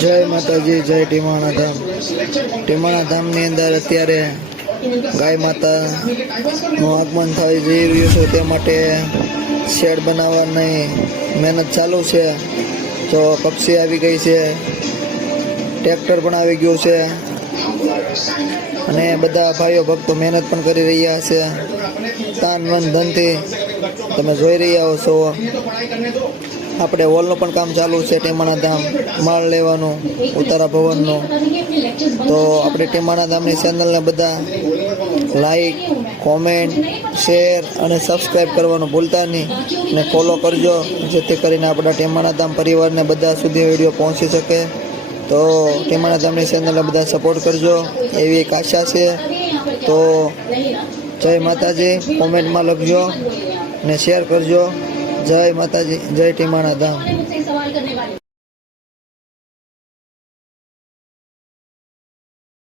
જય માતાજી, જય ટીમાણા ધામ। ટીમાણા ધામની અંદર અત્યારે ગાય માતાનું આગમન થઈ જઈ રહ્યું છે, તે માટે શેડ બનાવવાની મહેનત ચાલુ છે। તો કપસી આવી ગઈ છે, ટ્રેક્ટર પણ આવી ગયું છે અને બધા ભાઈઓ ભક્તો મહેનત પણ કરી રહ્યા છે તાન મન ધનથી। તમે જોઈ રહ્યા છો આપણે હોલનું પણ કામ ચાલુ છે ટીમાણા ધામ માળ લેવાનું ઉતારા ભવનનું। તો આપણે ટીમાણા ધામની ચેનલને બધા લાઈક, કોમેન્ટ, શેર અને સબસ્ક્રાઈબ કરવાનું ભૂલતા નહીં અને ફોલો કરજો, જેથી કરીને આપણા ટીમાણા ધામ પરિવારને બધા સુધી વિડીયો પહોંચી શકે। તો ટીમાણા ધામની ચેનલને બધા સપોર્ટ કરજો એવી એક આશા છે। તો જય માતાજી, કોમેન્ટમાં લખજો અને શેર કરજો। જય માતાજી, જય ટીમાણા ધામ।